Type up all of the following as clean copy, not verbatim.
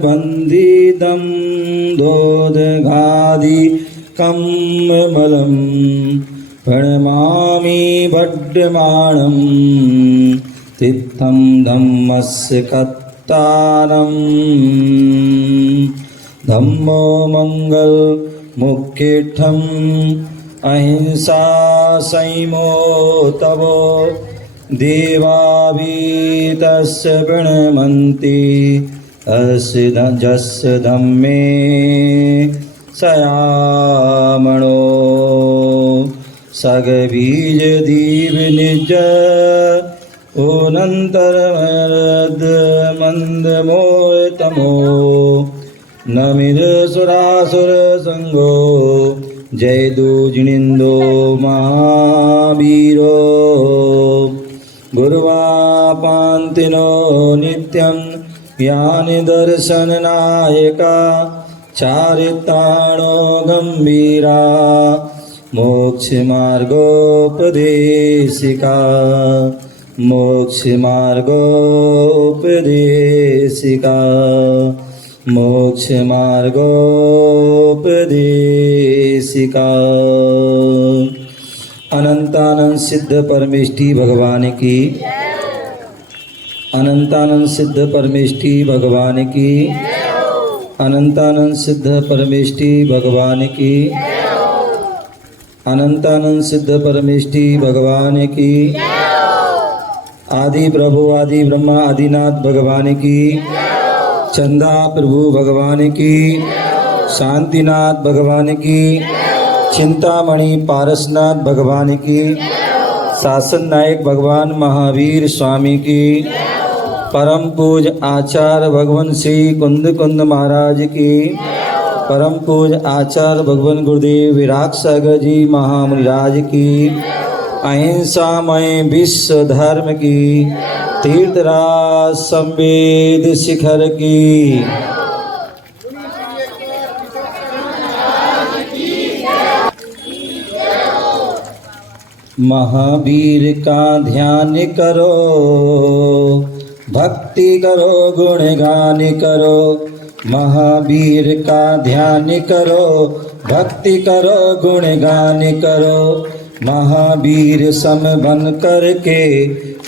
बन्दितं दोदघादिकं मलं प्रणमामि भड्डमाणं तीर्थं धम्मस्य कत्तारम् धम्मो मंगल मुख्यठम अहिंसा संयमो तवो देवावीतस्य प्रणमन्ति अस्य जस्य धम्मे सयामणो सगबीज दीव निज ओनंतरमरद मंद मोतमो नमिर सुरासुर संगो जय दूजिनिंदो महावीरो गुरुवापान्तिनो नित्यं ज्ञानि दर्शन नायका चारिताणो गंभीरा मोक्ष मार्गोपदेशिका मोक्ष मार्गोपदेशिका मोक्ष मार्गोपदेशिका। अनंतानंद सिद्ध परमेष्टि भगवान की, अनंतानंद सिद्ध परमेष्टि भगवान की, अनंतानंद सिद्ध परमेष्टि भगवान की, अनंतानंद सिद्ध परमेष्टि भगवान की। आदि प्रभु आदि ब्रह्मा आदिनाथ भगवान की, चंदा प्रभु भगवान की, शांतिनाथ भगवान की, चिंतामणि पारसनाथ भगवान की, शासन नायक भगवान महावीर स्वामी की, परम पूज आचार्य भगवान श्री कुंद कुंद महाराज की, परम पूज आचार्य भगवान गुरुदेव विराग सागर जी महामुनिराज की, अहिंसामय विश्व धर्म की, तीर्थराज संवेद शिखर की। महावीर का ध्यान करो, भक्ति करो, गुणगान करो। महावीर का ध्यान करो, भक्ति करो, गुणगान करो। महावीर सम बन करके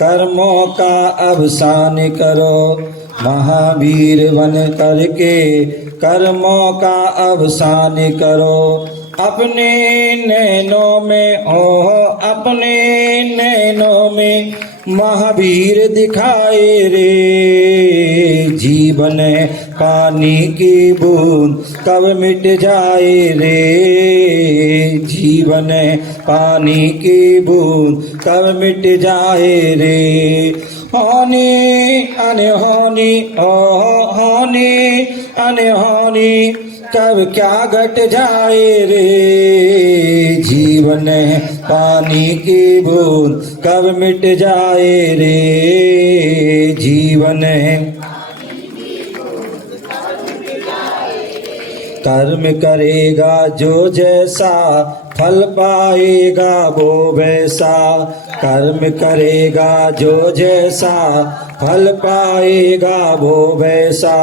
कर्मों का अवसान करो। महावीर बन करके कर्मों का अवसान करो। अपने नैनों में हो, अपने नैनों में महावीर दिखाए रे। जीवन पानी की बूंद कब मिट जाए रे। जीवन पानी की बूंद कब मिट जाए रे। हानि अनहोनी हानि अनहोनी कब क्या घट जाए रे। जीवन पानी की बूंद कब मिट जाए रे। जीवन कर्म करेगा जो जैसा फल पाएगा वो वैसा। कर्म करेगा जो जैसा फल पाएगा वो वैसा।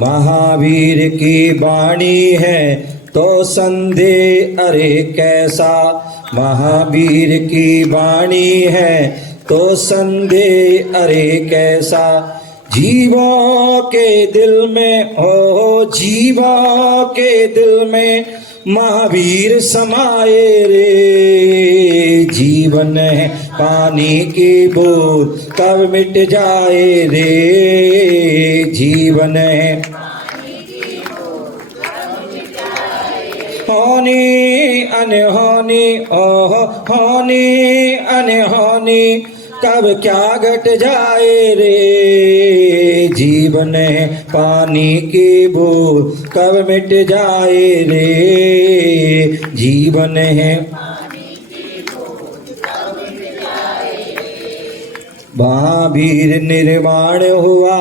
महावीर की वाणी है तो संदेह अरे कैसा। महावीर की वाणी है तो संदेह अरे कैसा। जीवों के दिल में हो, जीवों के दिल में महावीर समाये रे। जीवन पानी की बूंद कब मिट जाए रे। जीवन हानि अनहोनी हानि अनहोनी कब क्या घट जाए रे। जीवन पानी की बूंद कब मिट जाए रे। जीवन महावीर निर्वाण हुआ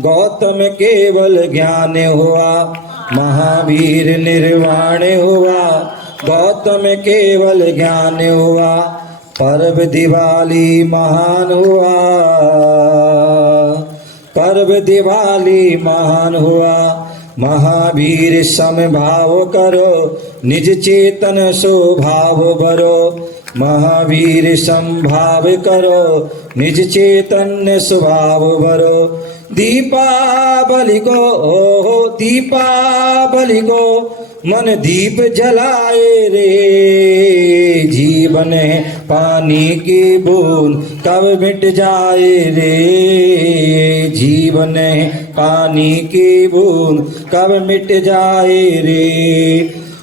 गौतम केवल ज्ञान हुआ। महावीर निर्वाण हुआ गौतम केवल ज्ञान हुआ। पर्व दिवाली महान हुआ पर्व दिवाली महान हुआ। महावीर समभाव करो, निज चेतन स्वभाव बरो। महावीर समभाव करो, निज चैतन्य स्वभाव बरो। दीपावली को मन दीप जलाए रे। जीवन है पानी की बूंद कब मिट जाए रे। जीवन है पानी की बूंद कब मिट जाए रे।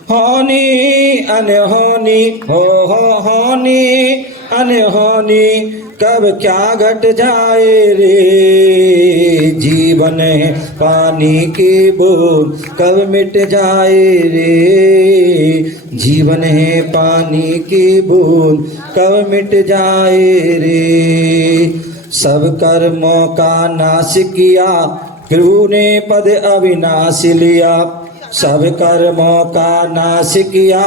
होनी अनहोनी होनी अनहोनी कब क्या घट जाए रे। जीवन है पानी की बूंद कब मिट जाए रे। जीवन है पानी की बूंद कब मिट जाए रे। सब कर्मों का नाश किया, प्रभु ने पद अविनाश लिया। सब कर्मों का नाश किया,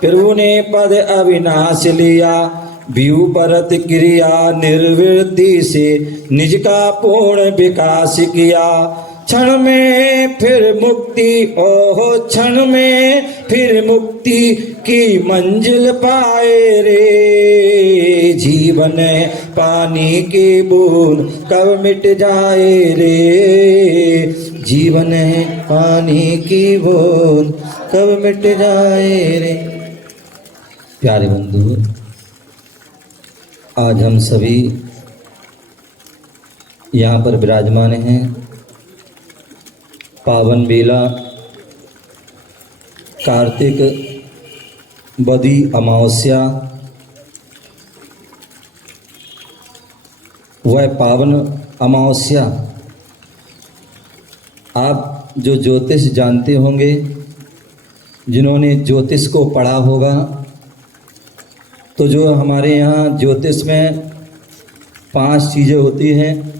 प्रभु ने पद अविनाश लिया। व्यू परत क्रिया निर्वृत्ति से निज का पूर्ण विकास किया। क्षण में फिर मुक्ति क्षण में फिर मुक्ति की मंजिल पाए रे। जीवन है पानी की बूंद कब मिट जाए रे। जीवन है पानी की बूंद कब मिट जाए रे। प्यारे बंधु, आज हम सभी यहाँ पर विराजमान हैं। पावन बेला कार्तिक बदी अमावस्या, वह पावन अमावस्या। आप जो ज्योतिष जानते होंगे, जिन्होंने ज्योतिष को पढ़ा होगा, तो जो हमारे यहाँ ज्योतिष में 5 चीज़ें होती हैं।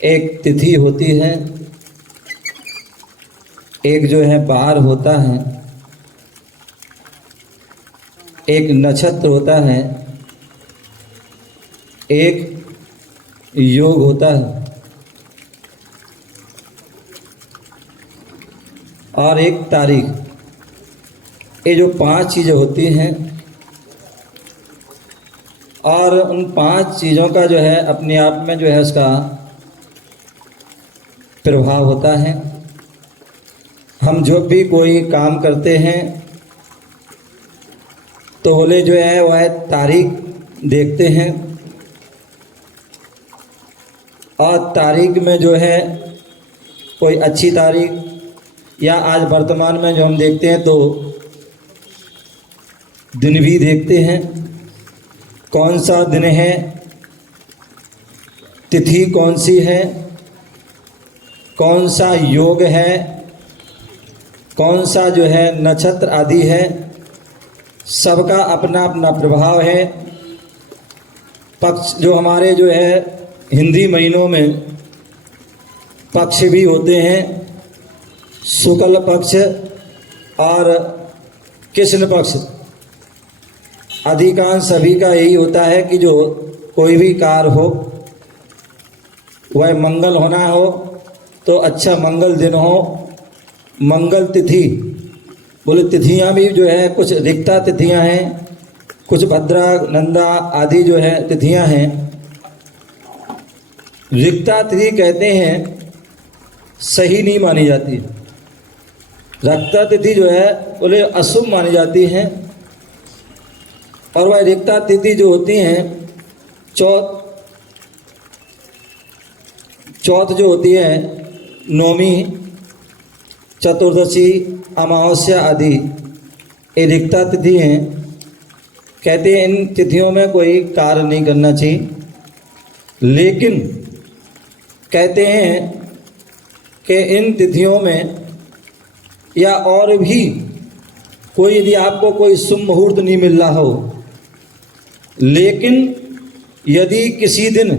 एक तिथि होती है, एक जो है बार होता है, एक नक्षत्र होता है, एक योग होता है और एक तारीख। ये जो 5 चीज़ें होती हैं और उन 5 चीज़ों का जो है अपने आप में जो है उसका प्रभाव होता है। हम जो भी कोई काम करते हैं तो बोले जो है वह तारीख देखते हैं और तारीख में जो है कोई अच्छी तारीख, या आज वर्तमान में जो हम देखते हैं तो दिन भी देखते हैं, कौन सा दिन है, तिथि कौन सी है, कौन सा योग है, कौन सा जो है नक्षत्र आदि है। सबका अपना अपना प्रभाव है। पक्ष जो हमारे जो है हिंदी महीनों में पक्ष भी होते हैं, शुक्ल पक्ष और कृष्ण पक्ष। अधिकांश सभी का यही होता है कि जो कोई भी कार्य हो, वह मंगल होना हो तो अच्छा मंगल दिन हो, मंगल तिथि। बोले तिथियां भी जो है कुछ रिक्ता तिथियां हैं, कुछ भद्रा नंदा आदि जो है तिथियां हैं। रिक्ता तिथि कहते हैं सही नहीं मानी जाती। रक्ता तिथि जो है बोले अशुभ मानी जाती है। और वह रिक्ता तिथि जो होती हैं चौथ जो होती है, नौमी, चतुर्दशी, अमावस्या आदि ये रिक्ता तिथि हैं। कहते हैं इन तिथियों में कोई कार्य नहीं करना चाहिए, लेकिन कहते हैं कि इन तिथियों में या और भी कोई यदि आपको कोई शुभ मुहूर्त नहीं मिल रहा हो, लेकिन यदि किसी दिन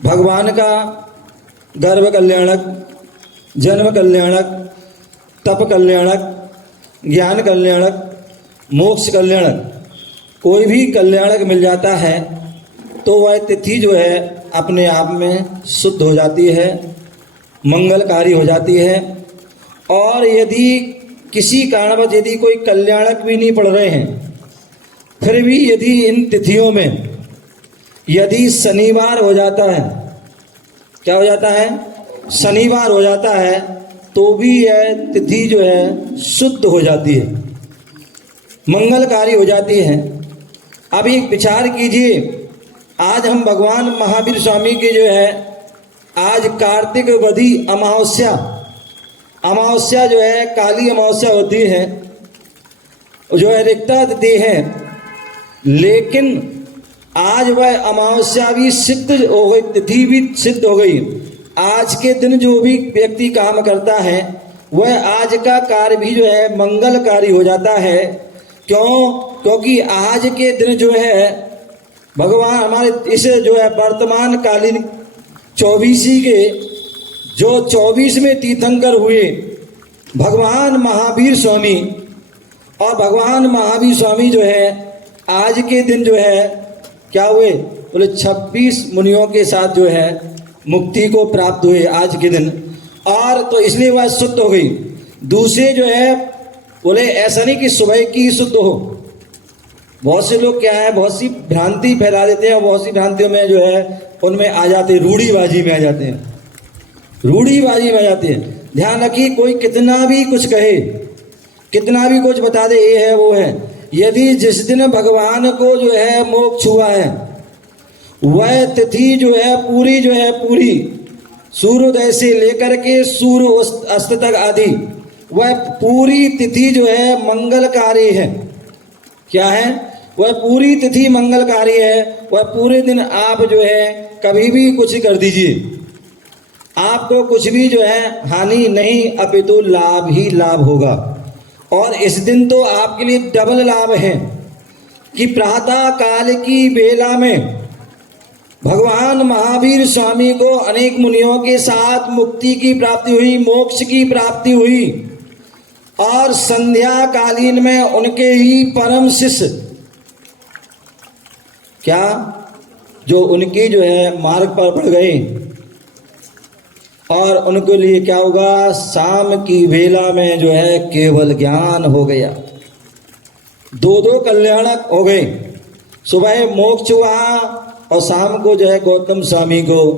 भगवान का गर्भ कल्याणक, जन्म कल्याणक, तप कल्याणक, ज्ञान कल्याणक, मोक्ष कल्याणक कोई भी कल्याणक मिल जाता है तो वह तिथि जो है अपने आप में शुद्ध हो जाती है, मंगलकारी हो जाती है। और यदि किसी कारणवश यदि कोई कल्याणक भी नहीं पढ़ रहे हैं, फिर भी यदि इन तिथियों में यदि शनिवार हो जाता है, क्या हो जाता है, शनिवार हो जाता है, तो भी यह तिथि जो है शुद्ध हो जाती है, मंगलकारी हो जाती है। अब एक विचार कीजिए, आज हम भगवान महावीर स्वामी के जो है आज कार्तिक वधी अमावस्या जो है काली अमावस्या होती है, जो है रिक्ता तिथि है, लेकिन आज वह अमावस्या भी सिद्ध हो गई, तिथि भी सिद्ध हो गई। आज के दिन जो भी व्यक्ति काम करता है वह आज का कार्य भी जो है मंगलकारी हो जाता है। क्यों? क्योंकि आज के दिन जो है भगवान हमारे इस जो है वर्तमान कालीन 24 के जो 24वें तीर्थंकर हुए भगवान महावीर स्वामी, और भगवान महावीर स्वामी जो है आज के दिन जो है क्या हुए, बोले 26 मुनियों के साथ जो है मुक्ति को प्राप्त हुए आज के दिन, और तो इसलिए वह शुद्ध हो गई। दूसरे जो है बोले ऐसा नहीं कि सुबह की शुद्ध हो, बहुत से लोग क्या है बहुत सी भ्रांति फैला देते हैं, और बहुत सी भ्रांतियों में जो है उनमें आ जाते हैं, रूढ़ीबाजी में आ जाते हैं, रूढ़ीबाजी में आ जाते हैं। ध्यान रखिए, कोई कितना भी कुछ कहे, कितना भी कुछ बता दे ये है वो है, यदि जिस दिन भगवान को जो है मोक्ष हुआ है वह तिथि जो है पूरी सूर्योदय से लेकर के सूर्य अस्त तक आदि वह पूरी तिथि जो है मंगलकारी है। क्या है? वह पूरी तिथि मंगलकारी है। वह पूरे दिन आप जो है कभी भी कुछ कर दीजिए, आपको कुछ भी जो है हानि नहीं अपितु लाभ ही लाभ होगा। और इस दिन तो आपके लिए डबल लाभ है कि प्रातः काल की बेला में भगवान महावीर स्वामी को अनेक मुनियों के साथ मुक्ति की प्राप्ति हुई, मोक्ष की प्राप्ति हुई, और संध्या कालीन में उनके ही परम शिष्य क्या जो उनकी जो है मार्ग पर पड़ गए, और उनके लिए क्या होगा, शाम की वेला में जो है केवल ज्ञान हो गया। दो कल्याणक हो गए, सुबह मोक्ष हुआ और शाम को जो है गौतम स्वामी को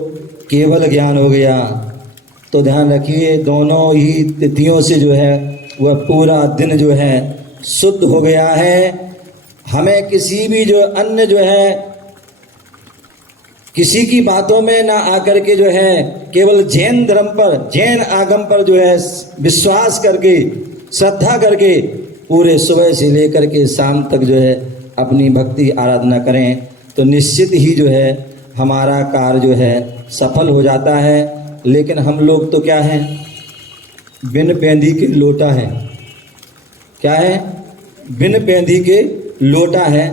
केवल ज्ञान हो गया। तो ध्यान रखिए, दोनों ही तिथियों से जो है वह पूरा दिन जो है शुद्ध हो गया है। हमें किसी भी जो अन्य जो है किसी की बातों में ना आकर के जो है केवल जैन धर्म पर, जैन आगम पर जो है विश्वास करके, श्रद्धा करके पूरे सुबह से लेकर के शाम तक जो है अपनी भक्ति आराधना करें, तो निश्चित ही जो है हमारा कार्य जो है सफल हो जाता है। लेकिन हम लोग तो क्या हैं, बिन पेंदी के लोटा है। क्या है? बिन पेंदी के लोटा है।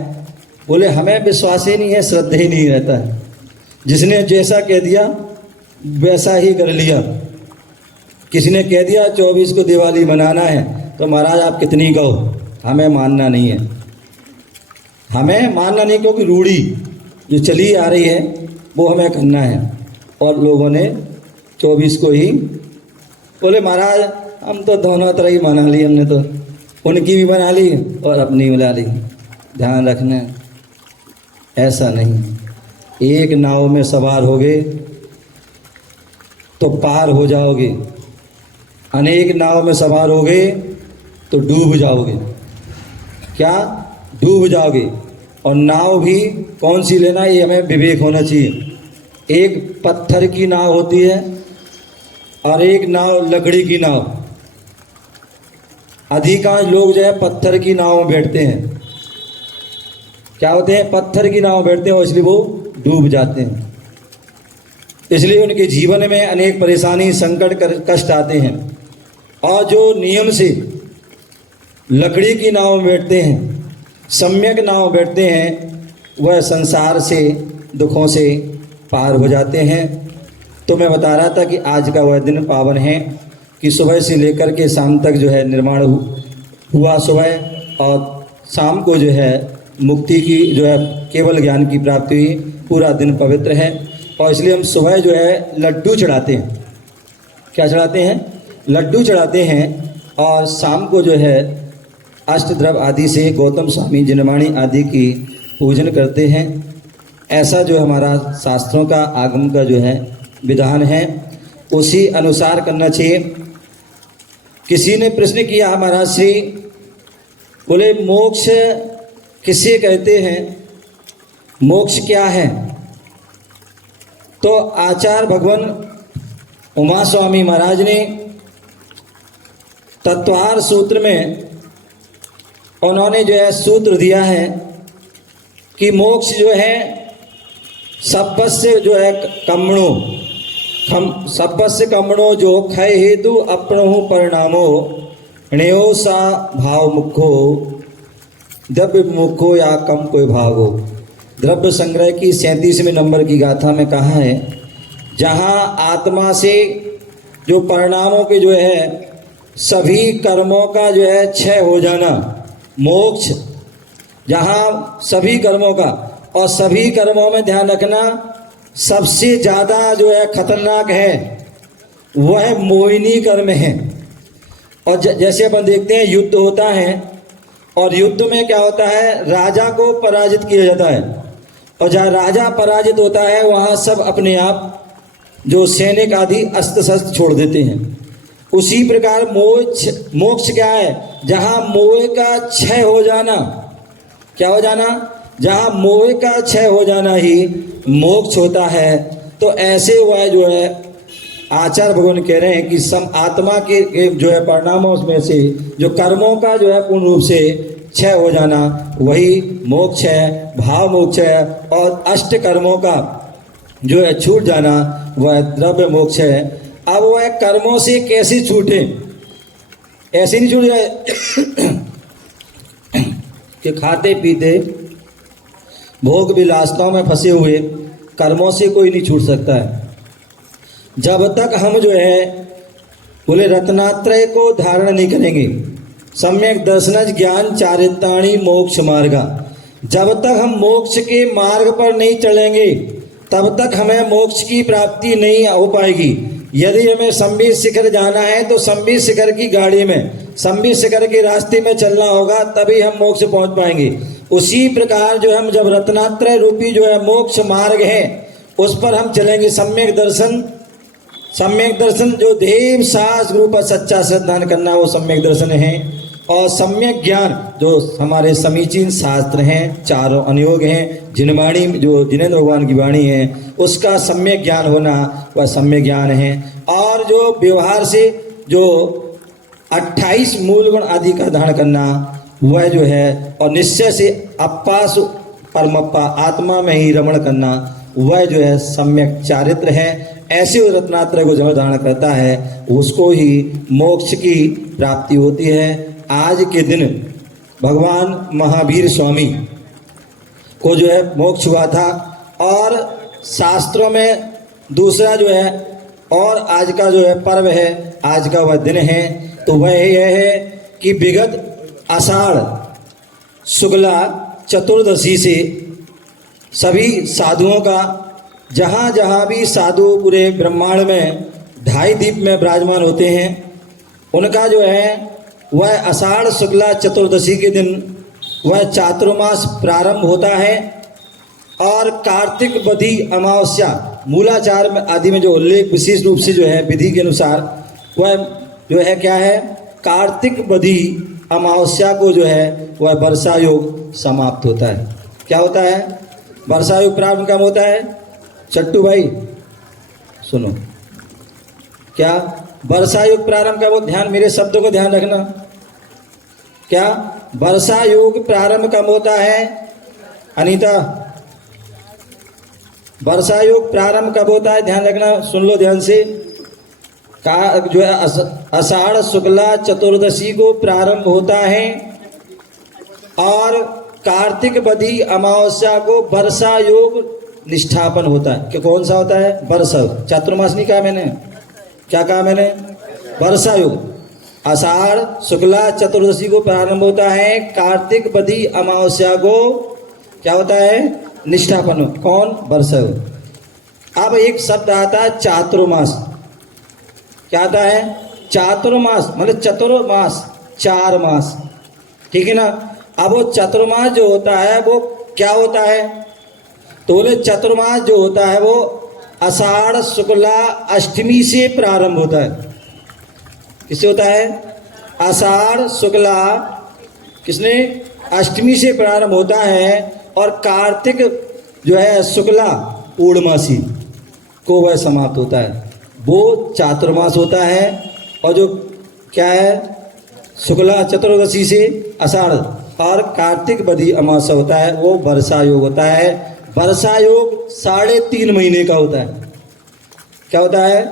बोले हमें विश्वास ही नहीं है, श्रद्धा ही नहीं रहता है, जिसने जैसा कह दिया वैसा ही कर लिया। किसी ने कह दिया 24 को दिवाली मनाना है, तो महाराज आप कितनी कहो, हमें मानना नहीं है, हमें मानना नहीं, क्योंकि रूढ़ी जो चली आ रही है वो हमें करना है। और लोगों ने 24 को ही बोले महाराज हम तो दोनों तरह ही मना ली, हमने तो उनकी भी बना ली और अपनी मिला ली। ध्यान रखना, ऐसा नहीं। एक नाव में सवार होगे तो पार हो जाओगे, अनेक नाव में सवार होगे तो डूब जाओगे। क्या? डूब जाओगे। और नाव भी कौन सी लेना, ये हमें विवेक होना चाहिए। एक पत्थर की नाव होती है और एक नाव लकड़ी की नाव। अधिकांश लोग जो है पत्थर की नाव में बैठते हैं। क्या होते हैं? पत्थर की नाव में बैठते हैं और इसलिए वो डूब जाते हैं। इसलिए उनके जीवन में अनेक परेशानी, संकट, कष्ट आते हैं। और जो नियम से लकड़ी की नाव में बैठते हैं, सम्यक नाव बैठते हैं, वह संसार से, दुखों से पार हो जाते हैं। तो मैं बता रहा था कि आज का वह दिन पावन है कि सुबह से लेकर के शाम तक जो है निर्माण हुआ सुबह, और शाम को जो है मुक्ति की जो है केवल ज्ञान की प्राप्ति हुई। पूरा दिन पवित्र है। और इसलिए हम सुबह जो है लड्डू चढ़ाते हैं। क्या चढ़ाते हैं? लड्डू चढ़ाते हैं। और शाम को जो है अष्टद्रव्य आदि से गौतम स्वामी जिनवाणी आदि की पूजन करते हैं। ऐसा जो हमारा शास्त्रों का आगम का जो है विधान है, उसी अनुसार करना चाहिए। किसी ने प्रश्न किया महाराज श्री, बोले मोक्ष किसे कहते हैं, मोक्ष क्या है? तो आचार्य भगवान उमा स्वामी महाराज ने तत्वार सूत्र में उन्होंने जो है सूत्र दिया है कि मोक्ष जो है सब्बस्य जो है कम्मणो, सब्बस्य कम्मणो जो क्षय हेतु अपनो परिणामो ण्यो सा भाव मुखो द्रव्य मुखो या कम कोई भागो। द्रव्य संग्रह की 37वें नंबर की गाथा में कहा है, जहाँ आत्मा से जो परिणामों के जो है सभी कर्मों का जो है क्षय हो जाना, मोक्ष, जहाँ सभी कर्मों का, और सभी कर्मों में ध्यान रखना सबसे ज़्यादा जो है खतरनाक है वह मोहिनी कर्म है। और जैसे अपन देखते हैं युद्ध होता है, और युद्ध में क्या होता है, राजा को पराजित किया जाता है, और जहाँ राजा पराजित होता है वहाँ सब अपने आप जो सैनिक आदि अस्त्र शस्त्र छोड़ देते हैं। उसी प्रकार मोक्ष क्या है, जहाँ मोह का क्षय हो जाना, क्या हो जाना, जहाँ मोह का क्षय हो जाना ही मोक्ष होता है। तो ऐसे वह जो है आचार्य भगवान कह रहे हैं कि सम आत्मा के जो है परिणामों में से जो कर्मों का जो है पूर्ण रूप से क्षय हो जाना वही मोक्ष है, भाव मोक्ष है। और अष्ट कर्मों का जो है छूट जाना वह द्रव्य मोक्ष है। अब वह कर्मों से कैसे छूटे, ऐसे नहीं छूट जाए कि खाते पीते भोग विलासताओं में फंसे हुए कर्मों से कोई नहीं छूट सकता है। जब तक हम जो है बोले रत्नात्रय को धारण नहीं करेंगे, सम्यक दर्शन ज्ञान चारिताणी मोक्ष मार्गा, जब तक हम मोक्ष के मार्ग पर नहीं चलेंगे तब तक हमें मोक्ष की प्राप्ति नहीं हो पाएगी। यदि हमें संबित शिखर जाना है तो संबित शिखर की गाड़ी में, संबित शिखर के रास्ते में चलना होगा, तभी हम मोक्ष पहुंच पाएंगे। उसी प्रकार जो हम जब रत्नात्रय रूपी जो है मोक्ष मार्ग है उस पर हम चलेंगे। सम्यक दर्शन जो देव शास्त्र रूप सच्चा श्रद्धान करना वो सम्यक दर्शन है। और सम्यक ज्ञान जो हमारे समीचीन शास्त्र हैं, चारों अनुयोग हैं, जिनवाणी जो जिनेंद्र भगवान की वाणी है उसका सम्यक ज्ञान होना वह सम्यक ज्ञान है। और जो व्यवहार से जो 28 मूल गुण आदि का धारण करना वह जो है, और निश्चय से अप्पा परमप्पा आत्मा में ही रमण करना वह जो है सम्यक चारित्र है। ऐसे रत्नात्रय को जो धारण करता है उसको ही मोक्ष की प्राप्ति होती है। आज के दिन भगवान महावीर स्वामी को जो है मोक्ष हुआ था। और शास्त्रों में दूसरा जो है और आज का जो है पर्व है, आज का वह दिन है, तो वह यह है कि विगत आषाढ़ शुक्ला चतुर्दशी से सभी साधुओं का, जहाँ जहाँ भी साधु पूरे ब्रह्मांड में 2.5 दीप में विराजमान होते हैं, उनका जो है वह आषाढ़ शुक्ला चतुर्दशी के दिन वह चातुर्मास प्रारंभ होता है। और कार्तिक बधी अमावस्या मूलाचार में आदि में जो उल्लेख विशेष रूप से जो है विधि के अनुसार वह जो है क्या है, कार्तिक बधी अमावस्या को जो है वह वर्षा योग समाप्त होता है। क्या होता है, वर्षा योग प्रारंभ कब होता है? चट्टू भाई सुनो, क्या वर्षा योग प्रारंभ कब होता? ध्यान, मेरे शब्दों को ध्यान रखना। क्या वर्षा योग प्रारंभ कब होता है? अनीता, वर्षा योग प्रारंभ कब होता है? ध्यान रखना, सुन लो ध्यान से। का जो है आषाढ़ शुक्ला चतुर्दशी को प्रारंभ होता है और कार्तिक बधी अमावस्या को वर्षा योग निष्ठापन होता है। कि कौन सा होता है? वर्षा। चातुर्मास नहीं कहा मैंने, क्या कहा मैंने? वर्षा योग। आषाढ़ शुक्ला चतुर्दशी को प्रारंभ होता है, कार्तिक बधी अमावस्या को क्या होता है? निष्ठापन। कौन? वर्षा योग। अब एक शब्द आता है चातुर्मास। क्या आता है? चातुर्मास, मतलब चतुर्मास, 4 मास, ठीक है ना। अब वो चतुर्मास जो होता है वो क्या होता है? तो बोले चतुर्मास जो होता है वो आषाढ़ शुक्ला अष्टमी से प्रारंभ होता है। किससे होता है? आषाढ़ शुक्ला किसने अष्टमी से प्रारंभ होता है और कार्तिक जो है शुक्ला पूर्णमासी को वह समाप्त होता है। वो चातुर्मास होता है। और जो क्या है? शुक्ला चतुर्दशी से आषाढ़ और कार्तिक बदी अमावस्या होता है, वो वर्षा योग होता है। वर्षा योग 3.5 महीने का होता है। क्या होता है?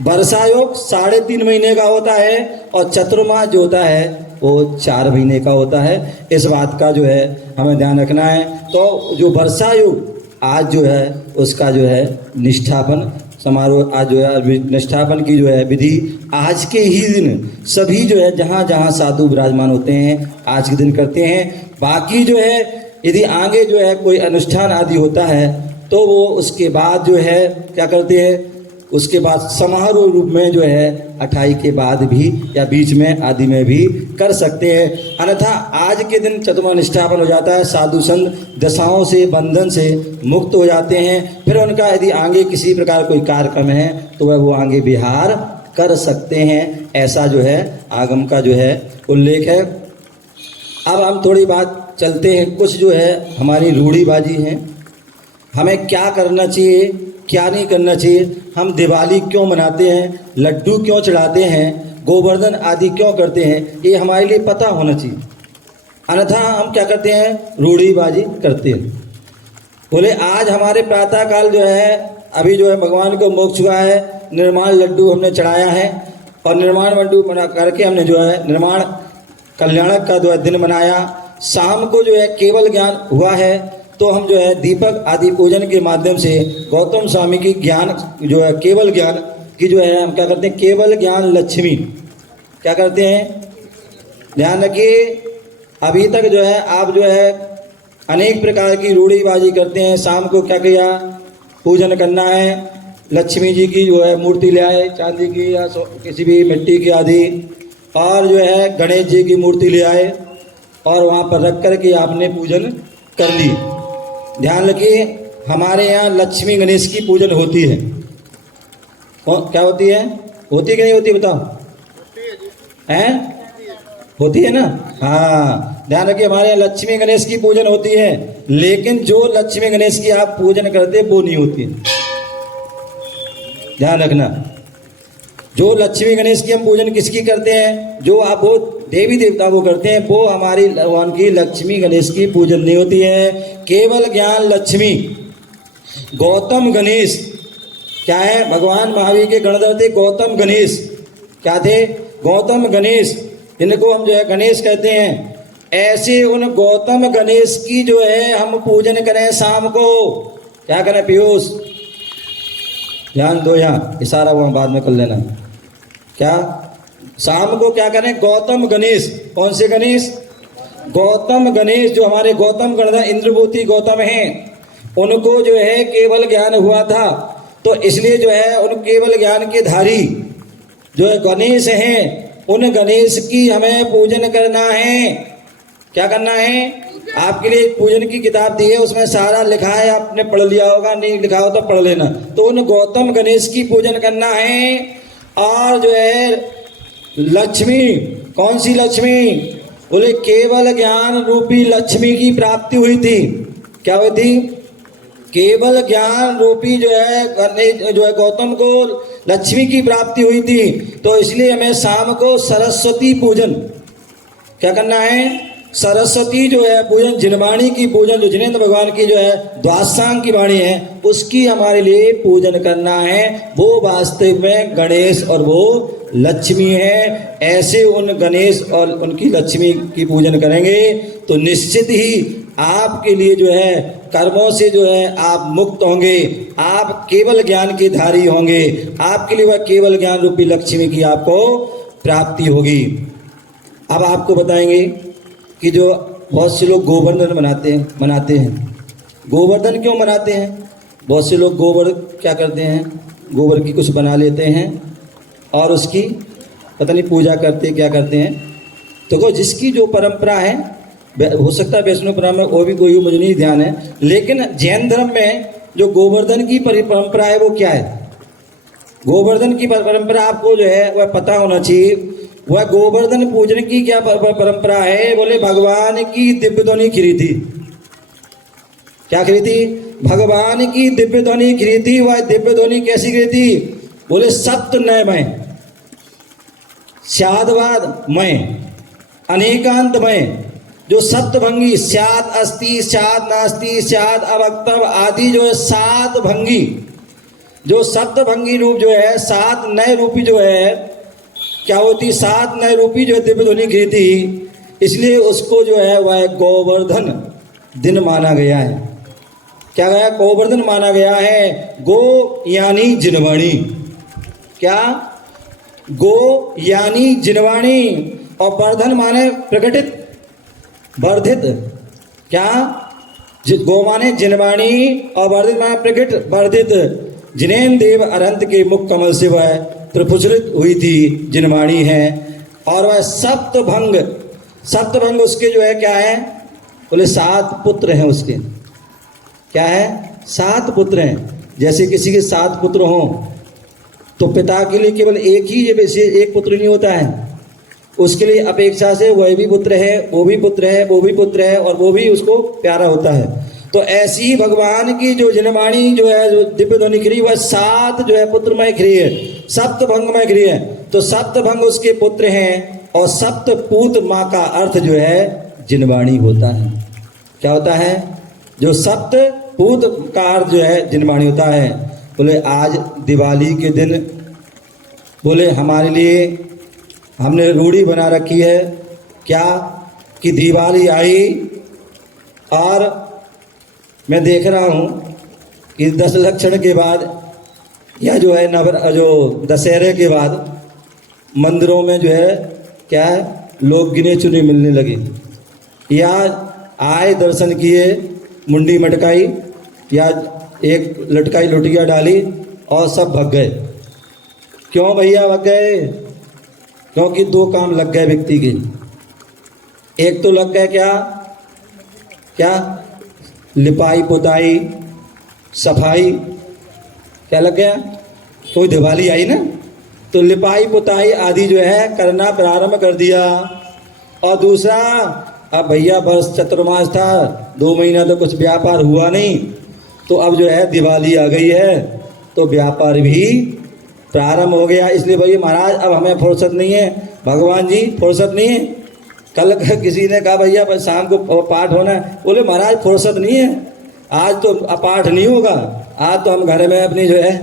वर्षा योग 3.5 महीने का होता है और चतुर्मास जो होता है वो 4 महीने का होता है। इस बात का जो है हमें ध्यान रखना है। तो जो वर्षा योग आज जो है उसका जो है निष्ठापन समारोह, आज जो है निष्ठापन की जो है विधि आज के ही दिन सभी जो है जहाँ जहाँ साधु विराजमान होते हैं आज के दिन करते हैं। बाकी जो है यदि आगे जो है कोई अनुष्ठान आदि होता है तो वो उसके बाद जो है क्या करते हैं, उसके बाद समारोह रूप में जो है 28 के बाद भी या बीच में आदि में भी कर सकते हैं। अन्यथा आज के दिन चतुर्मास निष्ठापन हो जाता है, साधु संत दशाओं से बंधन से मुक्त हो जाते हैं। फिर उनका यदि आगे किसी प्रकार कोई कार्यक्रम है तो वह वो आगे विहार कर सकते हैं। ऐसा जो है आगम का जो है उल्लेख है। अब हम थोड़ी बात चलते हैं, कुछ जो है हमारी रूढ़ीबाजी है, हमें क्या करना चाहिए क्या नहीं करना चाहिए। हम दिवाली क्यों मनाते हैं, लड्डू क्यों चढ़ाते हैं, गोवर्धन आदि क्यों करते हैं, ये हमारे लिए पता होना चाहिए। अन्यथा हम क्या करते हैं, रूढ़ीबाजी करते हैं। बोले आज हमारे प्रातः काल जो है अभी जो है भगवान को मोक्ष हुआ है, निर्माण लड्डू हमने चढ़ाया है और निर्माण लड्डू बना करके हमने जो है निर्माण कल्याणक का जो है दिन मनाया। शाम को जो है केवल ज्ञान हुआ है तो हम जो है दीपक आदि पूजन के माध्यम से गौतम स्वामी की ज्ञान जो है केवल ज्ञान की जो है हम क्या करते हैं, केवल ज्ञान लक्ष्मी क्या करते हैं, ध्यान रखिए। अभी तक जो है आप जो है अनेक प्रकार की रूढ़ीबाजी करते हैं। शाम को क्या किया, पूजन करना है, लक्ष्मी जी की जो है मूर्ति ले आए, चांदी की या किसी भी मिट्टी की आदि, और जो है गणेश जी की मूर्ति ले आए और वहाँ पर रख कर के आपने पूजन कर ली। ध्यान रखिए हमारे यहाँ लक्ष्मी गणेश की पूजन होती है। क्या होती है, होती कि नहीं होती बताओ, हैं होती है ना। हाँ ध्यान रखिए हमारे यहाँ लक्ष्मी गणेश की पूजन होती है, लेकिन जो लक्ष्मी गणेश की आप पूजन करते वो नहीं होती। ध्यान रखना, जो लक्ष्मी गणेश की हम पूजन किसकी करते हैं, जो आप वो देवी देवता को करते हैं, वो हमारी भगवान की लक्ष्मी गणेश की पूजन नहीं होती है। केवल ज्ञान लक्ष्मी गौतम गणेश क्या है, भगवान महावीर के गणधर थे गौतम गणेश। क्या थे, गौतम गणेश, इनको हम जो है गणेश कहते हैं। ऐसे उन गौतम गणेश की जो है हम पूजन करें शाम को। क्या करें पीयूष, ध्यान दो, यहाँ इशारा वहाँ बाद में कर लेना। क्या शाम को क्या करें, गौतम गणेश। कौन से गणेश, गौतम गणेश, जो हमारे गौतम गणधर इंद्रभूति गौतम हैं, उनको जो है केवल ज्ञान हुआ था, तो इसलिए जो है उन केवल ज्ञान के धारी जो है गणेश हैं, उन गणेश की हमें पूजन करना है। क्या करना है, आपके लिए पूजन की किताब दी है, उसमें सारा लिखा है, आपने पढ़ लिया होगा, नहीं लिखा हो तो पढ़ लेना। तो उन गौतम गणेश की पूजन करना है। और जो है लक्ष्मी, कौन सी लक्ष्मी, बोले केवल ज्ञान रूपी लक्ष्मी की प्राप्ति हुई थी। क्या हुई थी, केवल ज्ञान रूपी जो है गौतम को लक्ष्मी की प्राप्ति हुई थी। तो इसलिए हमें शाम को सरस्वती पूजन क्या करना है, सरस्वती जो है पूजन, जिनवाणी की पूजन, जो जिनेंद्र भगवान की जो है द्वादशांग की वाणी है, उसकी हमारे लिए पूजन करना है। वो वास्तव में गणेश और वो लक्ष्मी है। ऐसे उन गणेश और उनकी लक्ष्मी की पूजन करेंगे तो निश्चित ही आपके लिए जो है कर्मों से जो है आप मुक्त होंगे, आप केवल ज्ञान के धारी होंगे, आपके लिए वह केवल ज्ञान रूपी लक्ष्मी की आपको प्राप्ति होगी। अब आपको बताएंगे कि जो बहुत से लोग गोवर्धन मनाते हैं। गोवर्धन क्यों मनाते हैं, बहुत से लोग गोबर क्या करते हैं, गोबर की कुछ बना लेते हैं और उसकी पता नहीं पूजा करते क्या करते हैं। तो वो जिसकी जो परंपरा है, हो सकता है वैष्णव परंपरा में वो भी कोई मुझे नहीं ध्यान है, लेकिन जैन धर्म में जो गोवर्धन की परंपरा है वो क्या है, गोवर्धन की परंपरा आपको जो है वह पता होना चाहिए। वह गोवर्धन पूजन की क्या परंपरा है, बोले भगवान की दिव्य ध्वनि खिरी थी। क्या खिरी थी? भगवान की दिव्य ध्वनि खिरी थी। वह दिव्य ध्वनि कैसी खिरी थी? बोले सत्य नयमय, स्यादवादमय, अनेकांतमय, जो सप्तभंगी स्याद अस्ति स्याद नास्ति स्याद अवक्तव्य आदि जो है सात भंगी, जो सप्तभंगी रूप जो है, सात नए रूपी जो है क्या होती, सात नए रूपी जो है दिव्य ध्वनि की थी, इसलिए उसको जो है वह गोवर्धन दिन माना गया है। क्या गया? गोवर्धन माना गया है। गो यानी जिनवाणी, क्या? गो यानी जिनवाणी, और वर्धन माने प्रकटित, वर्धित। क्या? गो माने जिनवाणी और वर्धित माने प्रकट वर्धित। जिनेन देव अनंत के मुख कमल से वह प्रफुल्लित हुई थी जिनवाणी है। और वह सप्तभंग, सप्तभंग उसके जो है क्या है, बोले सात पुत्र हैं उसके। क्या है? सात पुत्र हैं। जैसे किसी के सात पुत्र हों तो पिता के लिए केवल एक ही एक पुत्र नहीं होता है, उसके लिए अपेक्षा से वह भी पुत्र है, वो भी पुत्र है, वो भी पुत्र है, और वो भी उसको प्यारा होता है। तो ऐसी ही भगवान की जो जिनवाणी जो है, जो दिव्य ध्वनि खिरी, वह सात जो है पुत्रमय खिरी है, सप्तभंगमय खिरी है। तो सप्तभंग उसके पुत्र हैं, और सप्तपूत माँ का अर्थ जो है जिनवाणी होता है। क्या होता है? जो सप्तपूत का अर्थ जो है जिनवाणी होता है। बोले आज दिवाली के दिन, बोले हमारे लिए हमने रूढ़ी बना रखी है क्या, कि दिवाली आई और मैं देख रहा हूँ कि 10 लक्षण के बाद या जो है जो दशहरे के बाद मंदिरों में जो है क्या है, लोग गिने चुने मिलने लगे, या आए दर्शन किए, मुंडी मटकाई या एक लटकाई लुटिया डाली और सब भग गए। क्यों भैया भग गए? क्योंकि दो काम लग गए व्यक्ति के। एक तो लग गए क्या, क्या? लिपाई पुताई सफाई। क्या लग गया? कोई दिवाली आई ना तो लिपाई पुताई आदि जो है करना प्रारंभ कर दिया। और दूसरा, अब भैया वर्ष चतुर्मास था, 2 महीना तो कुछ व्यापार हुआ नहीं, तो अब जो है दिवाली आ गई है तो व्यापार भी प्रारंभ हो गया। इसलिए भैया महाराज अब हमें फुर्सत नहीं है, भगवान जी फुर्सत नहीं है। कल किसी ने कहा भैया पर शाम को पाठ होना है, बोले महाराज फुर्सत नहीं है, आज तो पाठ नहीं होगा, आज तो हम घर में अपनी जो है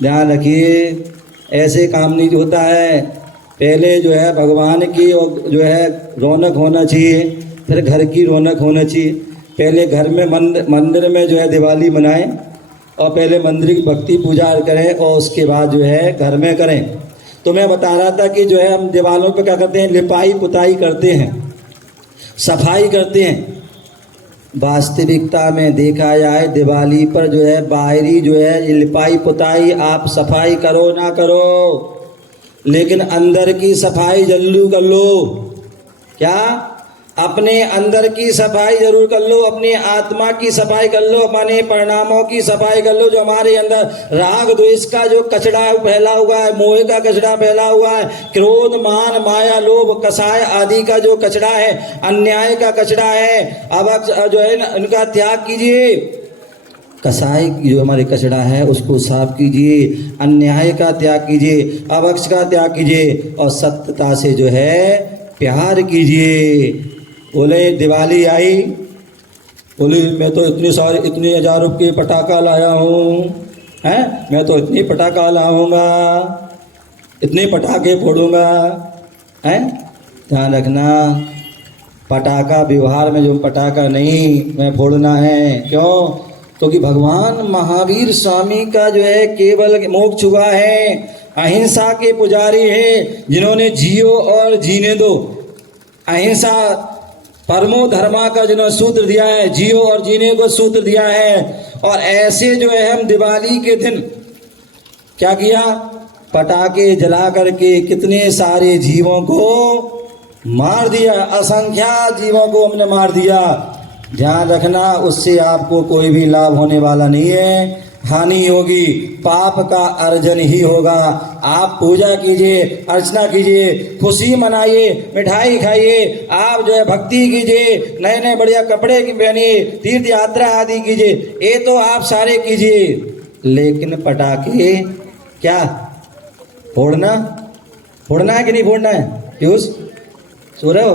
ध्यान रखिए। ऐसे काम नहीं होता है। पहले जो है भगवान की जो है रौनक होना चाहिए, फिर घर की रौनक होना चाहिए। पहले घर में मंदिर में जो है दिवाली मनाएं, और पहले मंदिर की भक्ति पूजा करें, और उसके बाद जो है घर में करें। तो मैं बता रहा था कि जो है हम दीवारों पे क्या करते हैं, लिपाई पुताई करते हैं, सफाई करते हैं। वास्तविकता में देखा जाए दिवाली पर जो है बाहरी जो है ये लिपाई पुताई आप सफाई करो ना करो, लेकिन अंदर की सफाई जरूर कर लो। क्या? अपने अंदर की सफाई जरूर कर लो, अपनी आत्मा की सफाई कर लो, अपने परिणामों की सफाई कर लो। जो हमारे अंदर राग द्वेष का जो कचड़ा फैला हुआ है, मोह का कचड़ा फैला हुआ है, क्रोध मान माया लोभ कसाय आदि का जो कचड़ा है, अन्याय का कचड़ा है, अब जो है उनका त्याग कीजिए। कसाय जो हमारे कचड़ा है उसको साफ कीजिए, अन्याय का त्याग कीजिए, अवक्ष का त्याग कीजिए, और सत्यता से जो है प्यार कीजिए। बोले दिवाली आई, बोले मैं तो इतने 1000 रुपये पटाखा लाया हूँ, हैं मैं तो इतनी पटाखा लाऊंगा, इतने पटाखे फोड़ूंगा, हैं। ध्यान रखना, पटाखा व्यवहार में जो पटाखा नहीं मैं फोड़ना है। क्यों? क्योंकि भगवान महावीर स्वामी का जो है केवल मोक्ष हुआ है, अहिंसा के पुजारी हैं, जिन्होंने जियो और जीने दो, अहिंसा परमो धर्मा का जिन्होंने सूत्र दिया है, जियो और जीने को सूत्र दिया है। और ऐसे जो है हम दिवाली के दिन क्या किया, पटाखे जला करके कितने सारे जीवों को मार दिया, असंख्यात जीवों को हमने मार दिया। ध्यान रखना, उससे आपको कोई भी लाभ होने वाला नहीं है, हानि होगी, पाप का अर्जन ही होगा। आप पूजा कीजिए, अर्चना कीजिए, खुशी मनाइए, मिठाई खाइए, आप जो है भक्ति कीजिए, नए नए बढ़िया कपड़े पहनिए, तीर्थ यात्रा आदि कीजिए, ये तो आप सारे कीजिए। लेकिन पटाखे क्या फोड़ना है कि नहीं फोड़ना है? पीयूष सो रहे हो?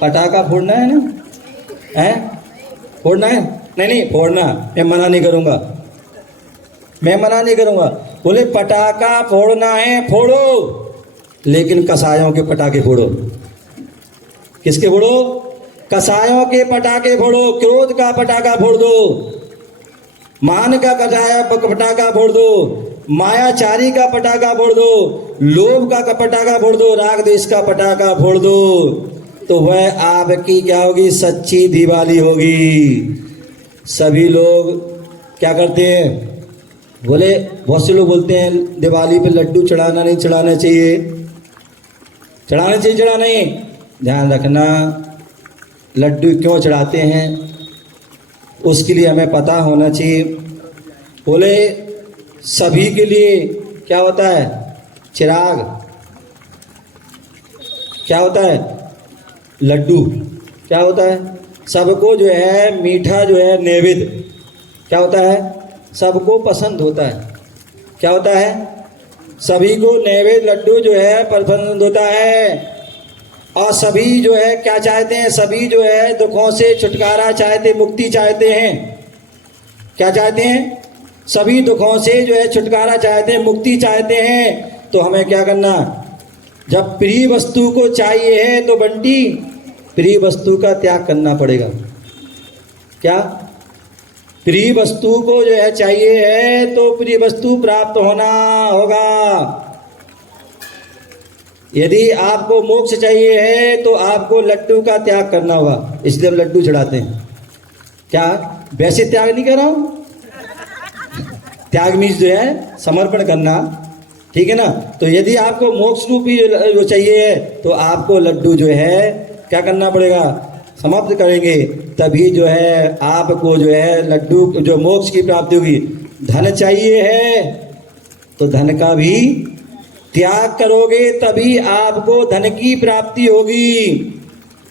पटाखा फोड़ना है ना? है फोड़ना है? नहीं फोड़ना, मैं मना नहीं करूंगा, बोले पटाखा फोड़ना है फोड़ो, लेकिन कसायों के पटाखे फोड़ो। किसके फोड़ो? कसायों के पटाखे फोड़ो। क्रोध का पटाखा फोड़ दो, मान का पटाखा फोड़ दो, मायाचारी का पटाखा फोड़ दो, लोभ का पटाखा फोड़ दो, राग द्वेष का पटाखा फोड़ दो, तो वह आपकी क्या होगी? सच्ची दिवाली होगी। सभी लोग क्या करते हैं? बोले बहुत से लोग बोलते हैं दिवाली पे लड्डू चढ़ाना नहीं, चढ़ाना चाहिए, चढ़ा नहीं। ध्यान रखना, लड्डू क्यों चढ़ाते हैं उसके लिए हमें पता होना चाहिए। बोले सभी के लिए क्या होता है? चिराग। क्या होता है? लड्डू। क्या होता है? सबको जो है मीठा जो है नैवेद्य क्या होता है? सबको पसंद होता है। क्या होता है? सभी को नैवेद्य लड्डू जो है पसंद होता है। और सभी जो है क्या चाहते हैं? सभी जो है दुखों से छुटकारा चाहते, मुक्ति चाहते हैं। क्या चाहते हैं? सभी दुखों से जो है छुटकारा चाहते हैं, मुक्ति चाहते हैं। तो हमें क्या करना? जब प्रिय वस्तु को चाहिए है तो बंटी प्रिय वस्तु का त्याग करना पड़ेगा। क्या? प्रिय वस्तु को जो है चाहिए है तो प्रिय वस्तु प्राप्त होना होगा। यदि आपको मोक्ष चाहिए है तो आपको लड्डू का त्याग करना होगा, इसलिए हम लड्डू चढ़ाते हैं। क्या? वैसे त्याग नहीं कर रहा हूं, त्याग मीन्स जो है समर्पण करना, ठीक है ना। तो यदि आपको मोक्ष रूपी जो चाहिए है तो आपको लड्डू जो है क्या करना पड़ेगा? समाप्त करेंगे, तभी जो है आपको जो है लड्डू जो मोक्ष की प्राप्ति होगी। धन चाहिए है तो धन का भी त्याग करोगे तभी आपको धन की प्राप्ति होगी।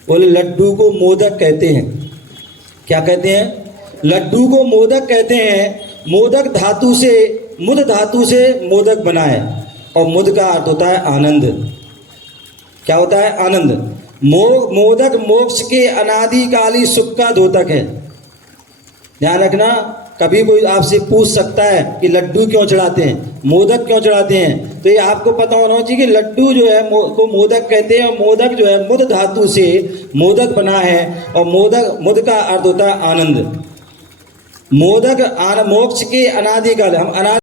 बोले लड्डू को मोदक कहते हैं। क्या कहते हैं? लड्डू को मोदक कहते हैं। मोदक धातु से, मुद धातु से मोदक बना है, और मुद का अर्थ होता है आनंद। क्या होता है? आनंद। मोदक मोक्ष के अनादिकाली सुख का द्योतक है। ध्यान रखना, कभी कोई आपसे पूछ सकता है कि लड्डू क्यों चढ़ाते हैं, मोदक क्यों चढ़ाते हैं, तो ये आपको पता होना चाहिए कि लड्डू जो है को मोदक कहते हैं, और मोदक जो है मुद धातु से मोदक बना है, और मुद का अर्थ होता है आनंद। मोदक मोक्ष के अनादिकाल, हम अनादि